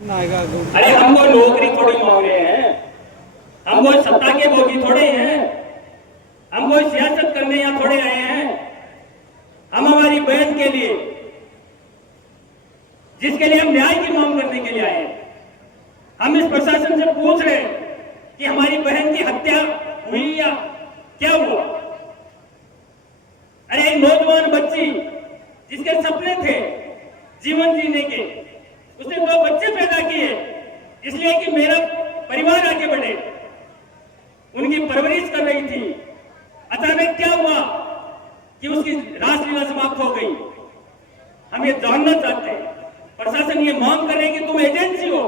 अरे हम कोई नौकरी थोड़ी मांग रहे हैं, हम कोई सत्ता के भोगी थोड़े हैं, हम कोई सियासत करने यहाँ थोड़े आए हैं। हम हमारी बहन के लिए, जिसके लिए हम न्याय की मांग करने के लिए आए हैं, हम इस प्रशासन से पूछ रहे हैं कि हमारी बहन की हत्या हुई या क्या हुआ। अरे एक नौजवान बच्ची जिसके सपने थे जीवन जीने के, उसने 2 बच्चे पैदा किए इसलिए कि मेरा परिवार आगे बढ़े, उनकी परवरिश कर रही थी। अचानक क्या हुआ कि उसकी रासलीला समाप्त हो गई। हम ये जानना चाहते हैं, प्रशासन ये मांग कर रहे हैं कि तुम एजेंसी हो,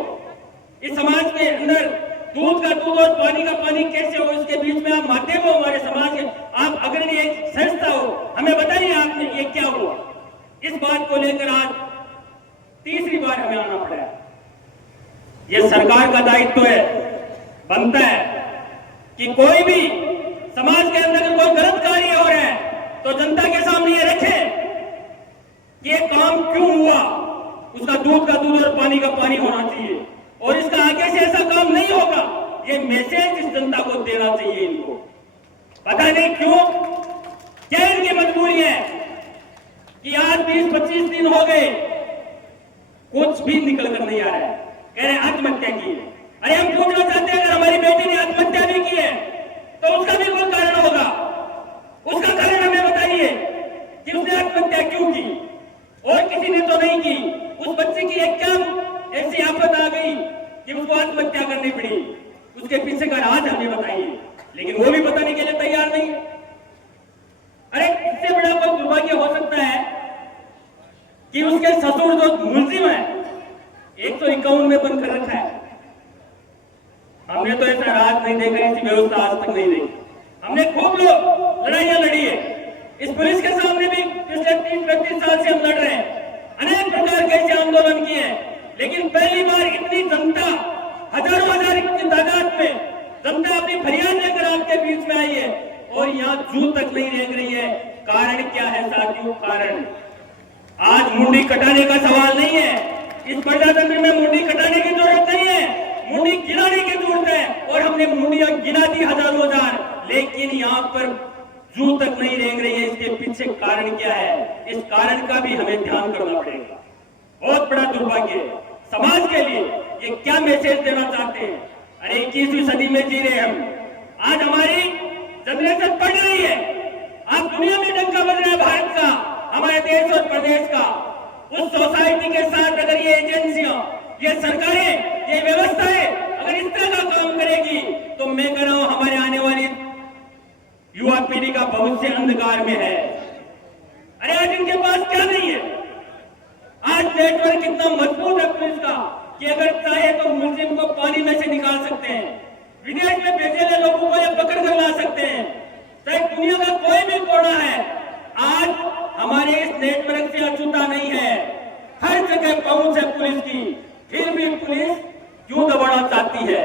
इस समाज के अंदर दूध का दूध और पानी का पानी कैसे हो, इसके बीच में आप माध्यम हो, हमारे समाज के आप अग्रणी एक संस्था हो, हमें बताइए आपने ये क्या हुआ। इस बात को लेकर आज तीसरी बार हमें आना पड़ा। ये सरकार का दायित्व है, बनता है कि कोई भी समाज के अंदर कोई गलत कार्य हो रहा है तो जनता के सामने ये रखे कि ये काम क्यों हुआ, उसका दूध का दूध और पानी का पानी होना चाहिए और इसका आगे से ऐसा काम नहीं होगा। ये मैसेज इस जनता को देना चाहिए। इनको पता नहीं क्यों, क्या इनकी मजबूरी है कि आज 20-25 दिन हो गए, कुछ भी निकल कर नहीं आ रहा है, कह रहे आत्महत्या की है। अरे हम पूछना चाहते हैं, अगर हमारी बेटी ने आत्महत्या भी की है तो उसका भी कोई कारण होगा, उसका कारण हमें बताइए कि उसने आत्महत्या क्यों की और किसी ने तो नहीं की। उस बच्चे की एक क्या ऐसी आफत आ गई कि उसको आत्महत्या करनी पड़ी, उसके पीछे का राज हमें बताइए, लेकिन वो भी बताने के लिए तैयार नहीं। अरे इससे बड़ा कोई दुर्भाग्य हो सकता है कि उसके ससुर जो मुलजिम है 151 में बंद कर रखा है। हमने तो ऐसा राज नहीं देखा, ऐसी व्यवस्था आज तक नहीं देखी। हमने खूब लोग लड़ाइयां लड़ी है, इस पुलिस के सामने भी पिछले 30-35 साल से हम लड़ रहे हैं, अनेक प्रकार के ऐसे आंदोलन किए हैं, लेकिन पहली बार इतनी जनता, हजारों हजार की तादाद में जनता अपनी फरियाद लेकर आपके बीच में आई है और यहाँ जू तक नहीं रेंग रही है। कारण क्या है साथियों? कारण आज मुंडी कटाने का सवाल नहीं है, इस प्रजातंत्र में मुंडी कटाने की जरूरत नहीं है, मुंडी गिराने की जरूरत है और हमने मुंडियां गिरा दी हजारों हजार, लेकिन यहाँ पर जू तक नहीं रेंग रही है। इसके पीछे कारण क्या है? इस कारण का भी हमें ध्यान करना पड़ेगा। बहुत बड़ा दुर्भाग्य है समाज के लिए। ये क्या मैसेज देना चाहते हैं? अरे 21वीं सदी में जी रहे हम, आज हमारी जनरेशन पढ़ रही है, आज दुनिया में डंका बज रहा है भारत का, हमारे देश और प्रदेश का। उस सोसाइटी के साथ अगर ये एजेंसियां, ये सरकारें, ये व्यवस्थाएं अगर इस तरह का काम करेगी तो मैं कह रहा हूं हमारे आने वाली युवा पीढ़ी का भविष्य अंधकार में है। अरे आज इनके पास क्या नहीं है? आज नेटवर्क कितना मजबूत है पुलिस का कि अगर चाहे तो मुलजिम को पानी में से निकाल सकते हैं, विदेश में भेजे गए लोगों को ये पकड़ कर ला सकते हैं, चाहे दुनिया का कोई भी कोना है। आज हमारे इस नेटवर्क से अछूता नहीं है, हर जगह पहुंच है पुलिस की, फिर भी पुलिस क्यों दबाना चाहती है?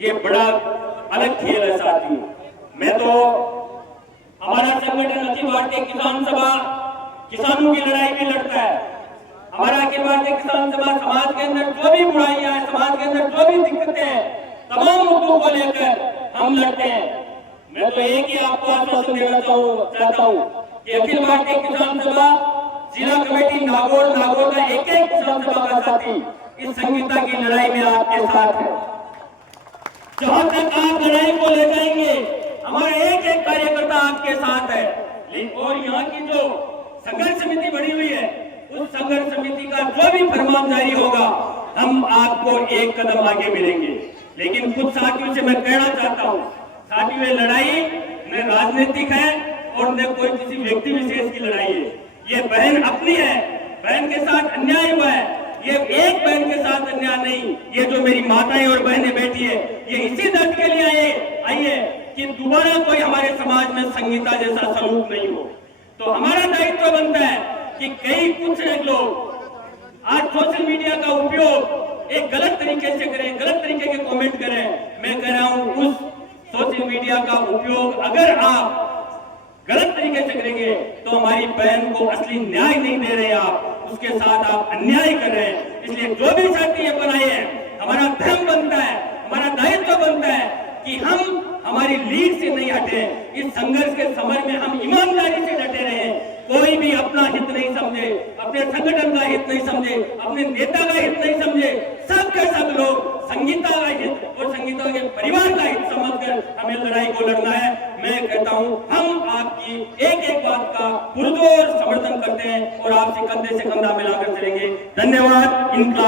ये बड़ा अलग खेल है साथियों। मैं तो हमारा संगठन अखिल भारतीय किसान सभा किसानों की लड़ाई भी लड़ता है। हमारा अखिल भारतीय किसान सभा समाज के अंदर जो भी बुराइयां हैं, समाज के अंदर जो भी दिक्कतें हैं, तमाम मुद्दों को लेकर हम लड़ते हैं। मैं तो एक ही आपको आश्वासन देना चाहता हूँ कि अखिल भारतीय किसान सभा जिला कमेटी नागौर का एक किसान सभा का साथी इस संहिता की लड़ाई में आपके साथ है। जहां तक आप लड़ाई को ले जाएंगे, हमारा एक कार्यकर्ता आपके साथ है। और यहाँ की जो संघर्ष समिति बनी हुई है, उस संघर्ष समिति का जो भी फरमान जारी होगा, हम आपको एक कदम आगे मिलेंगे। लेकिन कुछ साथियों से मैं कहना चाहता हूँ, साथियों ये लड़ाई न राजनीतिक है और न कोई किसी व्यक्ति विशेष की लड़ाई है। ये बहन अपनी है, बहन के साथ अन्याय हुआ है, ये एक बहन के साथ अन्याय नहीं। ये जो मेरी माताएं और बहनें बैठी है, ये इसी दर्द के लिए आई है कि दोबारा कोई हमारे समाज में संहिता जैसा सलूक नहीं हो। तो हमारा दायित्व बनता है कि कई कुछ लोग आज सोशल मीडिया का उपयोग एक गलत तरीके से करें, गलत तरीके के कमेंट करें। मैं कह रहा हूं उस सोशल मीडिया का उपयोग अगर आप गलत तरीके से करेंगे तो हमारी बहन को असली न्याय नहीं दे रहे आप, उसके साथ आप अन्याय कर रहे हैं। इसलिए जो भी साथी ये बनाए हैं, हमारा धर्म बनता है, हमारा दायित्व बनता है कि हम हमारी लीड से नहीं हटे। इस संघर्ष के समर में हम ईमानदारी से डटे रहे। कोई भी अपना हित नहीं समझे, अपने संगठन का हित नहीं समझे, अपने नेता का हित नहीं समझे। सब के सब लोग संगीता का हित और संगीता के परिवार का हित समझकर हमें लड़ाई को लड़ना है। मैं कहता हूं, हम आपकी एक एक बात का पुरजोर समर्थन करते हैं और आपसे कंधे से कंधा मिलाकर चलेंगे। धन्यवाद। इनका